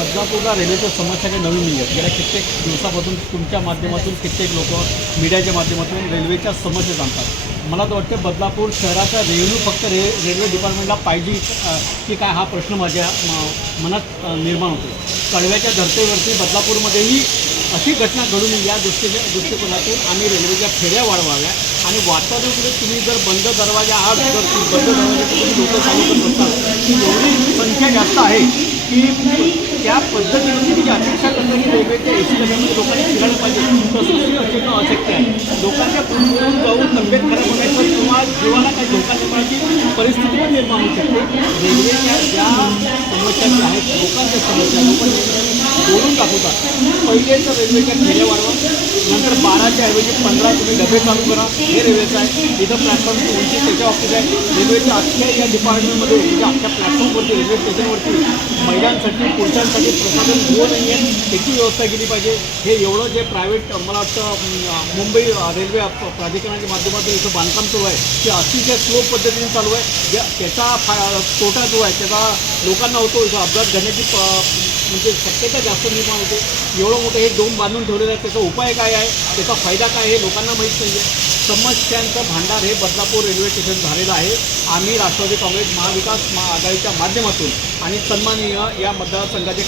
बदलापूरला रेल्वेच्या समस्या काही नवीन नाही आहेत. गेल्या कित्येक दिवसापासून तुमच्या माध्यमातून कित्येक लोक मीडियाच्या माध्यमातून रेल्वेच्या समस्या सांगतात. मला तर वाटतं बदलापूर शहराचा रेव्हेन्यू फक्त रेल्वे डिपार्टमेंटला पाहिजे की काय हा प्रश्न माझ्या मनात निर्माण होतो. कळव्याच्या धर्तीवरती बदलापूरमध्येही अशी घटना घडू नये या दृष्टिकोनातून आम्ही रेल्वेच्या फेऱ्या वाढवाव्या आणि वातावरणामध्ये तुम्ही जर बंद दरवाजा आज जर बंद दरवाजा तुम्ही लोक चालू करत असाल की एवढी संख्या जास्त आहे की त्या पद्धतीने जी अपेक्षा करतात की रेल्वेच्या एसी डब्यामध्ये लोकांनी फिरायला पाहिजे तसं असेल अशक्य आहे. लोकांच्या पुढून जाऊन तब्येत खराब होण्याचं किंवा जीवाला काही धोका निर्माणाची परिस्थिती पण निर्माण होऊ शकते. रेल्वेच्या ज्या समस्या ज्या आहेत लोकांच्या समस्या लोकांनी बोलून दाखवतात. पहिले तर रेल्वेच्या फेऱ्या वाढवा, नंतर 12च्या ऐवजी 15 तुम्ही डबे चालू करा. हे रेल्वेचं आहे. इथं प्लॅटफॉर्मची उंची त्याच्या बाबतीत आहे. रेल्वेच्या अख्ख्या या डिपार्टमेंटमध्ये म्हणजे अख्ख्या प्लॅटफॉर्मवरती रेल्वे स्टेशनवरती महिलांसाठी पुरुषांसाठी प्रसाधन गृह नाही आहे त्याची व्यवस्था केली पाहिजे. हे एवढं जे प्रायव्हेट मला वाटतं मुंबई रेल्वे प्राधिकरणाच्या माध्यमातून इथं बांधकाम सुरू आहे ते अतिशय स्लो पद्धतीने चालू आहे. त्याचा तोटा जो आहे त्याचा लोकांना होतो. इथं अपघात घडण्याची म्हणजे शक्यता जास्त निर्माण होते. एवढं मोठं हे डोम बांधून ठेवलेलं आहे त्याचा उपाय काय आहे त्याचा फायदा काय हे लोकांना माहीत नाही आहे. समस्यांचं भांडार हे बदलापूर रेल्वे स्टेशन झालेलं आहे. आम्ही राष्ट्रवादी काँग्रेस महाविकास आघाडीच्या माध्यमातून आणि सन्माननीय या मतदारसंघाचे